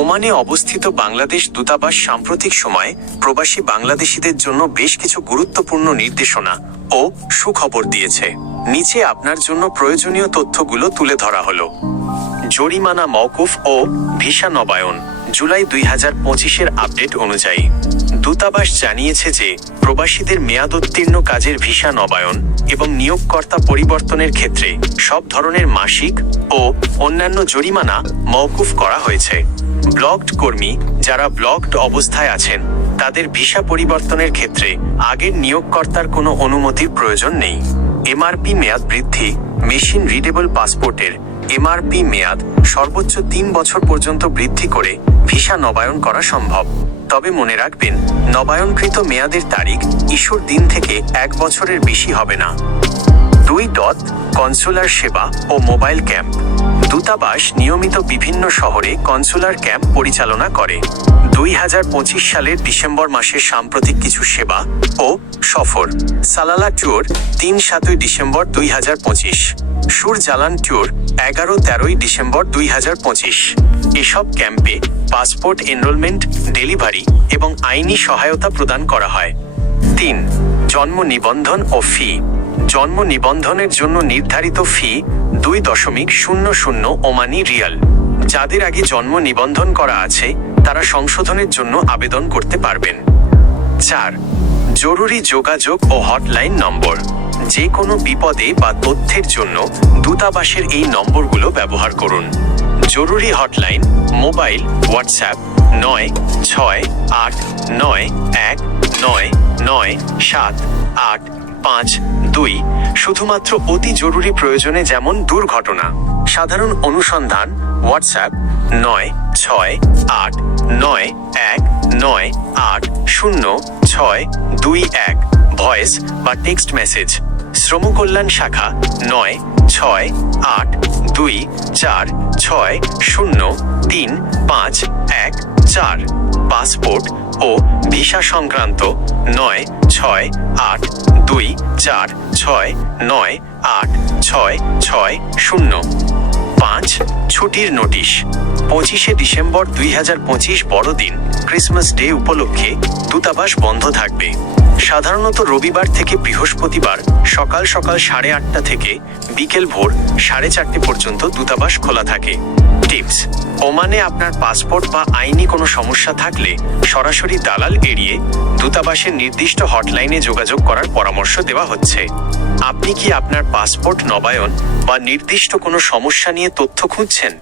ওমানে অবস্থিত বাংলাদেশ দূতাবাস সাম্প্রতিক সময়ে প্রবাসী বাংলাদেশিদের জন্য বেশ কিছু গুরুত্বপূর্ণ নির্দেশনা ও সুখবর দিয়েছে। নিচে আপনার জন্য প্রয়োজনীয় তথ্যগুলো তুলে ধরা হলো। জরিমানা মওকুফ ও ভিসা নবায়ন। জুলাই 2025-এর আপডেট অনুযায়ী দূতাবাস জানিয়েছে যে প্রবাসীদের মেয়াদোত্তীর্ণ কাজের ভিসা নবায়ন এবং নিয়োগকর্তা পরিবর্তনের ক্ষেত্রে সব ধরনের মাসিক ও অন্যান্য জরিমানা মওকুফ করা হয়েছে। ব্লকড কর্মী যারা ব্লকড অবস্থায় আছেন তাদের ভিসা পরিবর্তনের ক্ষেত্রে আগের নিয়োগকর্তার কোনো অনুমতির প্রয়োজন নেই। এমআরপি মেয়াদ বৃদ্ধি। মেশিন রিডেবল পাসপোর্টের এমআরপি মেয়াদ সর্বোচ্চ 3 বছর পর্যন্ত বৃদ্ধি করে ভিসা নবায়ন করা সম্ভব। তবে মনে রাখবেন, নবায়নকৃত মেয়াদের তারিখ ইস্যুর দিন থেকে 1 বছরের বেশি হবে না। 2. কনসুলার সেবা ও মোবাইল ক্যাম্প। দূতাবাস নিয়মিত বিভিন্ন শহরে কনসুলার ক্যাম্প পরিচালনা করে। 2025 সালের ডিসেম্বর মাসের সাম্প্রতিক কিছু সেবা ও সফর: সালালা ট্যুর 3-7 ডিসেম্বর 2025, সুর জালান ট্যুর 11-13 ডিসেম্বর 2025। এসব ক্যাম্পে পাসপোর্ট এনরোলমেন্ট, ডেলিভারি এবং আইনি সহায়তা প্রদান করা হয়। 3. জন্ম নিবন্ধন ও ফি। জন্ম নিবন্ধনের জন্য নির্ধারিত ফি 2.00 ওমানি রিয়াল। যাদের আগে জন্ম নিবন্ধন করা আছে তারা সংশোধনের জন্য আবেদন করতে পারবেন। 4. জরুরি যোগাযোগ ও হটলাইন নম্বর। যে কোনো বিপদে বা তথ্যের জন্য দূতাবাসের এই নম্বরগুলো ব্যবহার করুন। জরুরি হটলাইন: মোবাইল, হোয়াটসঅ্যাপ 9681919785 শুধুমাত্র অতি জরুরি প্রয়োজনে যেমন দুর্ঘটনা। সাধারণ অনুসন্ধান: হোয়াটসঅ্যাপ 968191800621, ভয়েস বা টেক্সট মেসেজ। শ্রমকল্যাণ শাখা 968246035114। পাসপোর্ট ও ভিসা সংক্রান্ত 968246986660। 5. ছুটির নোটিশ। 25শে ডিসেম্বর 2025 বড়দিন ক্রিসমাস ডে উপলক্ষে দূতাবাস বন্ধ থাকবে। সাধারণত রবিবার থেকে বৃহস্পতিবার সকাল 8:30 থেকে বিকেল ভোর 4:30 পর্যন্ত দূতাবাস খোলা থাকে। টিপস: ওমানে আপনার পাসপোর্ট বা আইনি কোনো সমস্যা থাকলে সরাসরি দালাল এড়িয়ে দূতাবাসের নির্দিষ্ট হটলাইনে যোগাযোগ করার পরামর্শ দেওয়া হচ্ছে। আপনি কি আপনার পাসপোর্ট নবায়ন বা নির্দিষ্ট কোনো সমস্যা নিয়ে তথ্য খুঁজছেন?